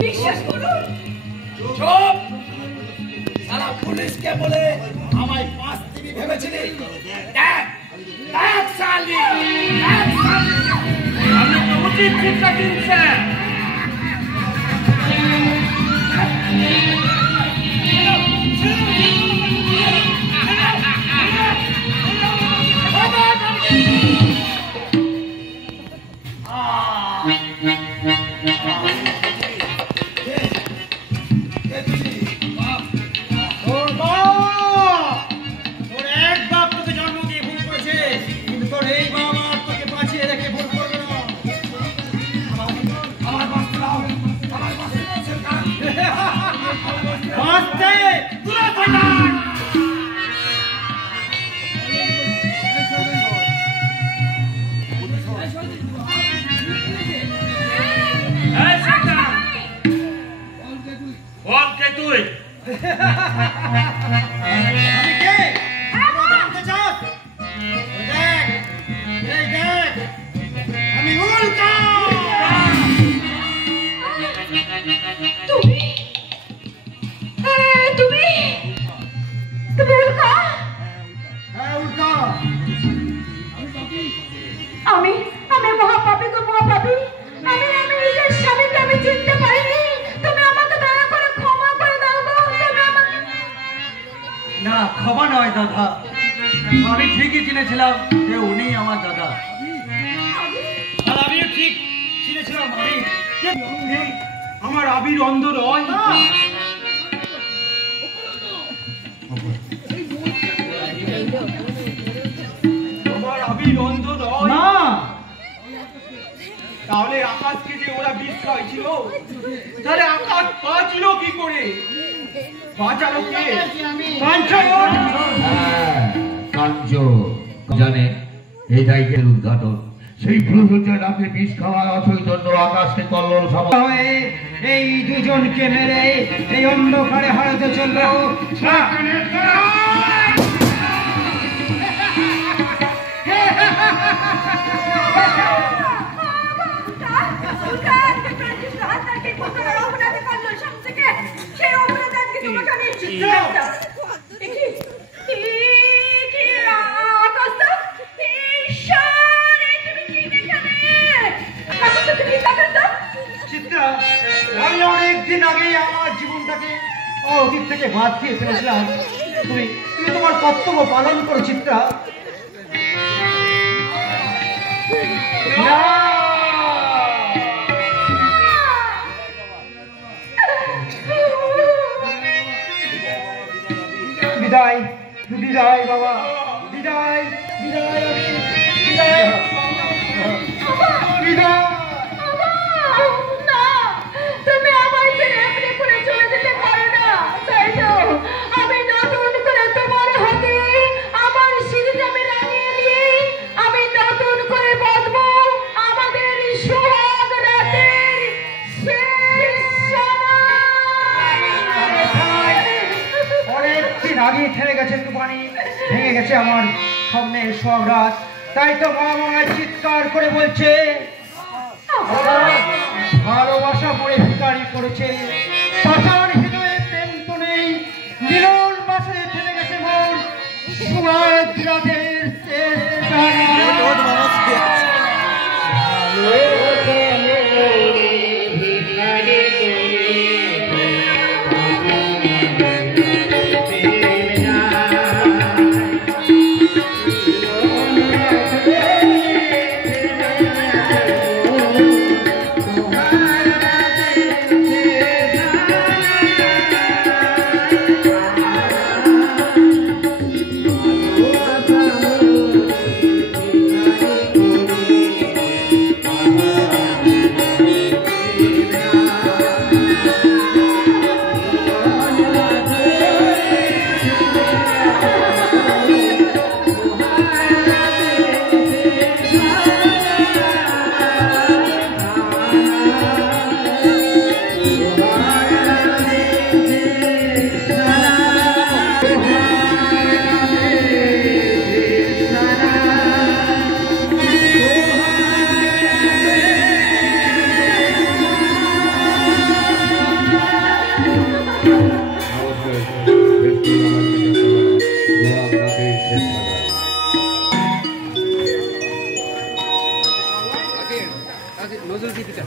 বিশ্বাস করুন। চুপ! সারা পুলিশকে বলে আমায় 5 টিভি ভেবেছিলি? দেখ দেখ শালি, দেখ শালি, আমি তো উচিত শিক্ষা দিচ্ছি। ক্ষমা নয় দাদা, আমি ঠিকই চিনেছিলাম যে উনি আমার দাদা। আর আমিও ঠিক চিনেছিলাম আমার আবির অন্ধ নয়। আমার আবির অন্ধ নয় না। তাহলে আকাশকে যে ওরা বিষ খাইছিল, তাহলে আকাশ বাঁচলো কি করে? বাঁচালো কে? জানে এই দায়িত্বের উদ্ঘাটন সেই প্রয়োজন রাতে বিষ খাওয়া অচৈতন্য আকাশকে কল্লোল হয়ে এই দুজনকে মেরে এই অন্ধকারে হারাতে চলল। আমি অনেকদিন আগে আমার জীবনটাকে অতীত থেকে বাদ দিয়ে ফেলেছিলাম। তুমি তোমার কর্তব্য পালন করো চিত্রা। বিদায় বিদায় বাবা, বিদায় বিদায়, বিদায় বিদায়। আগে থেমে গেছে তুফানি, ভেঙে গেছে আমার স্বপ্নের সব রাত। তাই তো মা মায়ের চিৎকার করে বলছে ভালোবাসা মরে ভিখারি করেছে। পাশার হৃদয়ে প্রেম তো নেই, মিলন বাসে থেমে গেছে মন। সুরাত রাতের নজরুল গীতিটা